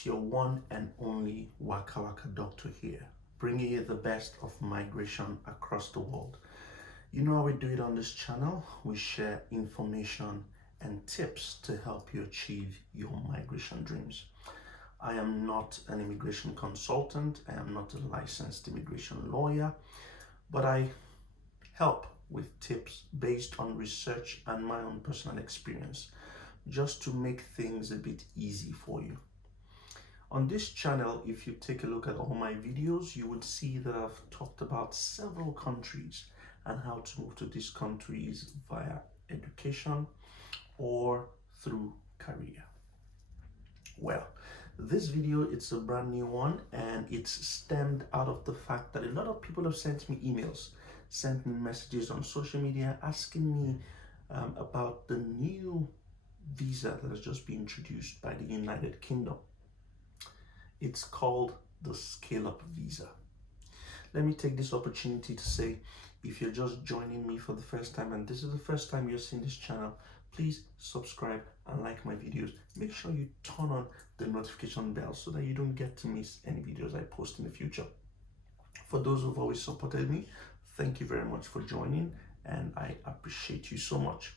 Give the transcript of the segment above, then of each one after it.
It's your one and only Waka Waka Doctor here, bringing you the best of migration across the world. You know how we do it on this channel? We share information and tips to help you achieve your migration dreams. I am not an immigration consultant. I am not a licensed immigration lawyer, but I help with tips based on research and my own personal experience, just to make things a bit easy for you. On this channel, if you take a look at all my videos, you would see that I've talked about several countries and how to move to these countries via education or through career. Well, this video, it's a brand new one, and it's stemmed out of the fact that a lot of people have sent me emails, sent me messages on social media asking me about the new visa that has just been introduced by the United Kingdom. It's called the Scale-Up Visa. Let me take this opportunity to say, if you're just joining me for the first time and this is the first time you're seeing this channel, please subscribe and like my videos. Make sure you turn on the notification bell so that you don't get to miss any videos I post in the future. For those who've always supported me, thank you very much for joining, and I appreciate you so much.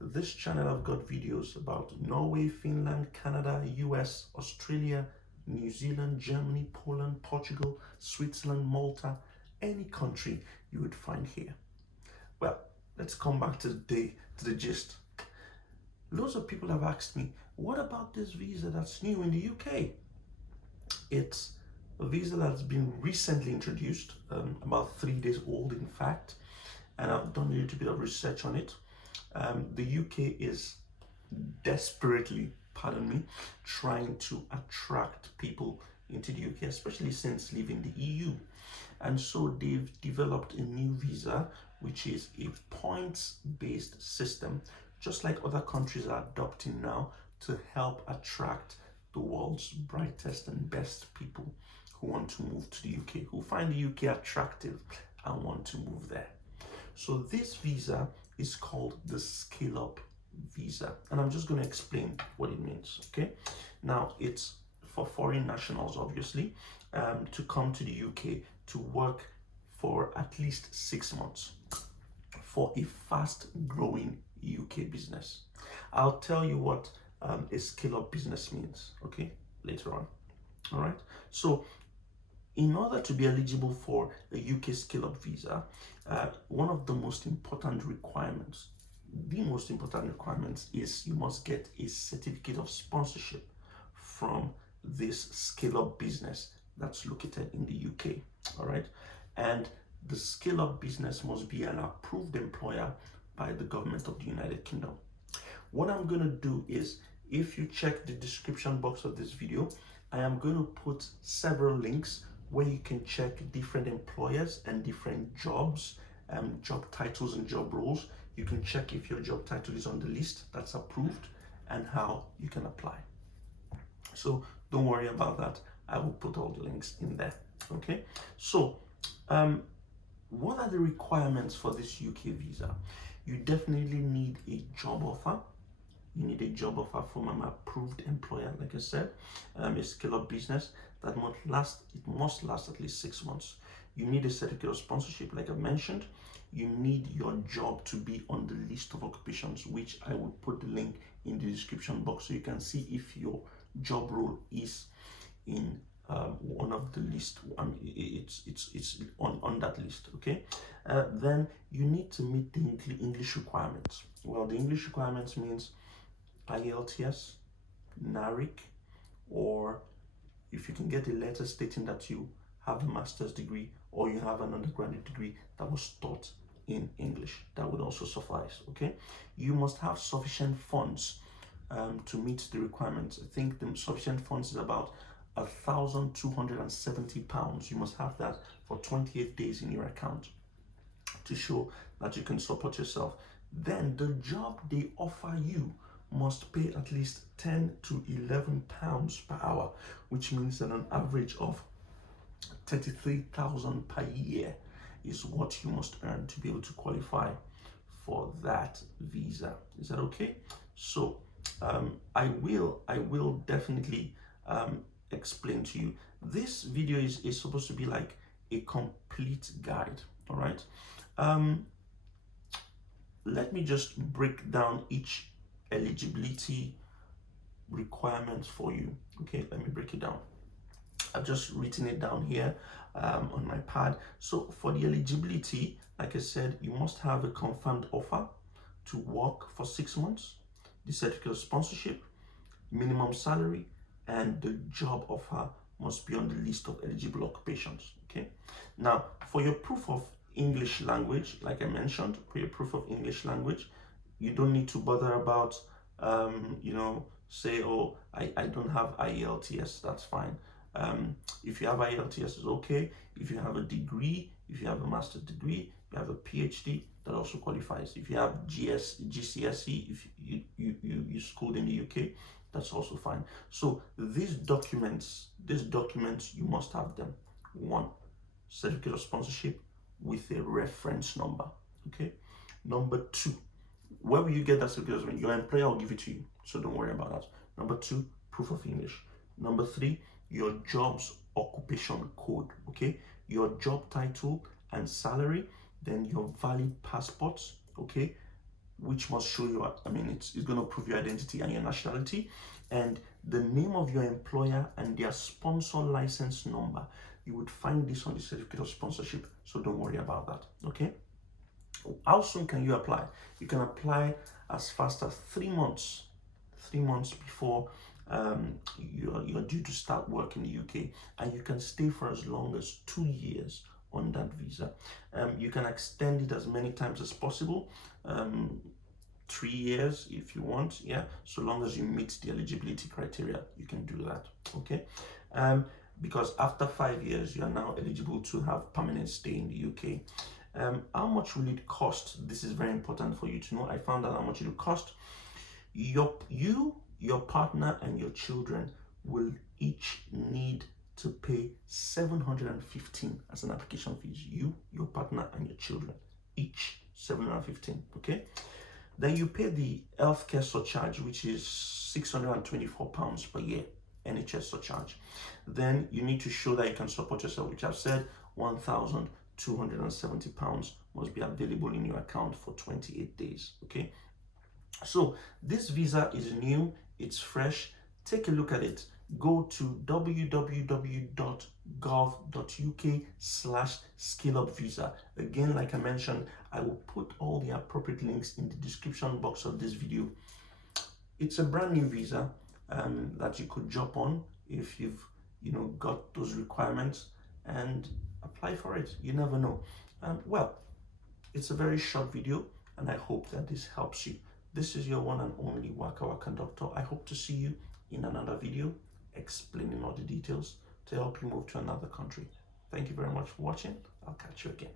This channel, I've got videos about Norway, Finland, Canada, US, Australia, New Zealand, Germany, Poland, Portugal, Switzerland, Malta, any country you would find here. Well, let's come back to the gist. Loads of people have asked me, what about this visa that's new in the UK? It's a visa that's been recently introduced, about 3 days old in fact, and I've done a little bit of research on it. The UK is desperately, pardon me, trying to attract people into the UK, especially since leaving the EU. And so they've developed a new visa, which is a points-based system, just like other countries are adopting now, to help attract the world's brightest and best people who want to move to the UK, who find the UK attractive and want to move there. So this visa is called the Scale-Up Visa, and I'm just going to explain what it means. Okay, now it's for foreign nationals, obviously, to come to the UK to work for at least 6 months for a fast growing UK business. I'll tell you what a scale-up business means, okay, later on. All right, so in order to be eligible for a UK scale-up visa, one of the most important requirements, is you must get a certificate of sponsorship from this scale-up business that's located in the UK. All right, and the scale-up business must be an approved employer by the government of the United Kingdom. What I'm going to do is, if you check the description box of this video, I am going to put several links where you can check different employers and different jobs, job titles and job roles. You can check if your job title is on the list that's approved and how you can apply. So don't worry about that. I will put all the links in there. Okay, so what are the requirements for this UK visa? You definitely need a job offer. You need a job offer from an approved employer, like I said, a scale-up business that must last at least 6 months. You need a certificate of sponsorship, like I mentioned. You need your job to be on the list of occupations, which I will put the link in the description box so you can see if your job role is in one of the list. It's on that list. Okay, then you need to meet the English requirements. Well, the English requirements means IELTS, NARIC, or if you can get a letter stating that you have a master's degree or you have an undergraduate degree that was taught in English, that would also suffice. Okay, you must have sufficient funds to meet the requirements. I think the sufficient funds is about £1,270. You must have that for 28 days in your account to show that you can support yourself. Then the job they offer you must pay at least 10 to 11 pounds per hour, which means that an average of 33,000 per year is what you must earn to be able to qualify for that visa. Is that okay? So I will definitely explain to you. This video is supposed to be like a complete guide, all right? Let me just break down each eligibility requirements for you. Okay, let me break it down. I've just written it down here on my pad. So for the eligibility, like I said, you must have a confirmed offer to work for 6 months, the certificate of sponsorship, minimum salary, and the job offer must be on the list of eligible occupations. Okay, now for your proof of English language, like I mentioned, for your proof of English language, you don't need to bother about say, oh, I don't have IELTS. That's fine. If you have IELTS, it's okay. If you have a degree, if you have a master's degree, you have a PhD, that also qualifies. If you have GCSE, if you schooled in the UK, that's also fine. So these documents, you must have them. 1, certificate of sponsorship with a reference number. Okay. Number 2, where will you get that certificate? Your employer will give it to you, so don't worry about that. Number 2, proof of English. Number 3, your job's occupation code. Okay, your job title and salary, then your valid passports. Okay, which must show you, it's going to prove your identity and your nationality, and the name of your employer and their sponsor license number. You would find this on the certificate of sponsorship, so don't worry about that. Okay. How soon can you apply? You can apply as fast as 3 months. 3 months before you're due to start work in the UK, and you can stay for as long as 2 years on that visa. You can extend it as many times as possible, 3 years if you want, yeah, so long as you meet the eligibility criteria, you can do that. Okay. Because after 5 years, you are now eligible to have permanent stay in the UK. How much will it cost? This is very important for you to know. I found out how much it will cost. Your partner, and your children will each need to pay 715 as an application fees. Your partner, and your children, each 715. Okay. Then you pay the healthcare surcharge, which is £624 per year, NHS surcharge. Then you need to show that you can support yourself, which I've said, £1,270 must be available in your account for 28 days. Okay. So this visa is new, it's fresh. Take a look at it. Go to www.gov.uk/skillupvisa. Again, like I mentioned, I will put all the appropriate links in the description box of this video. It's a brand new visa that you could jump on if you've got those requirements, and apply for it. You never know. Well, it's a very short video, and I hope that this helps you. This is your one and only Waka Waka Doctor. I hope to see you in another video explaining all the details to help you move to another country. Thank you very much for watching. I'll catch you again.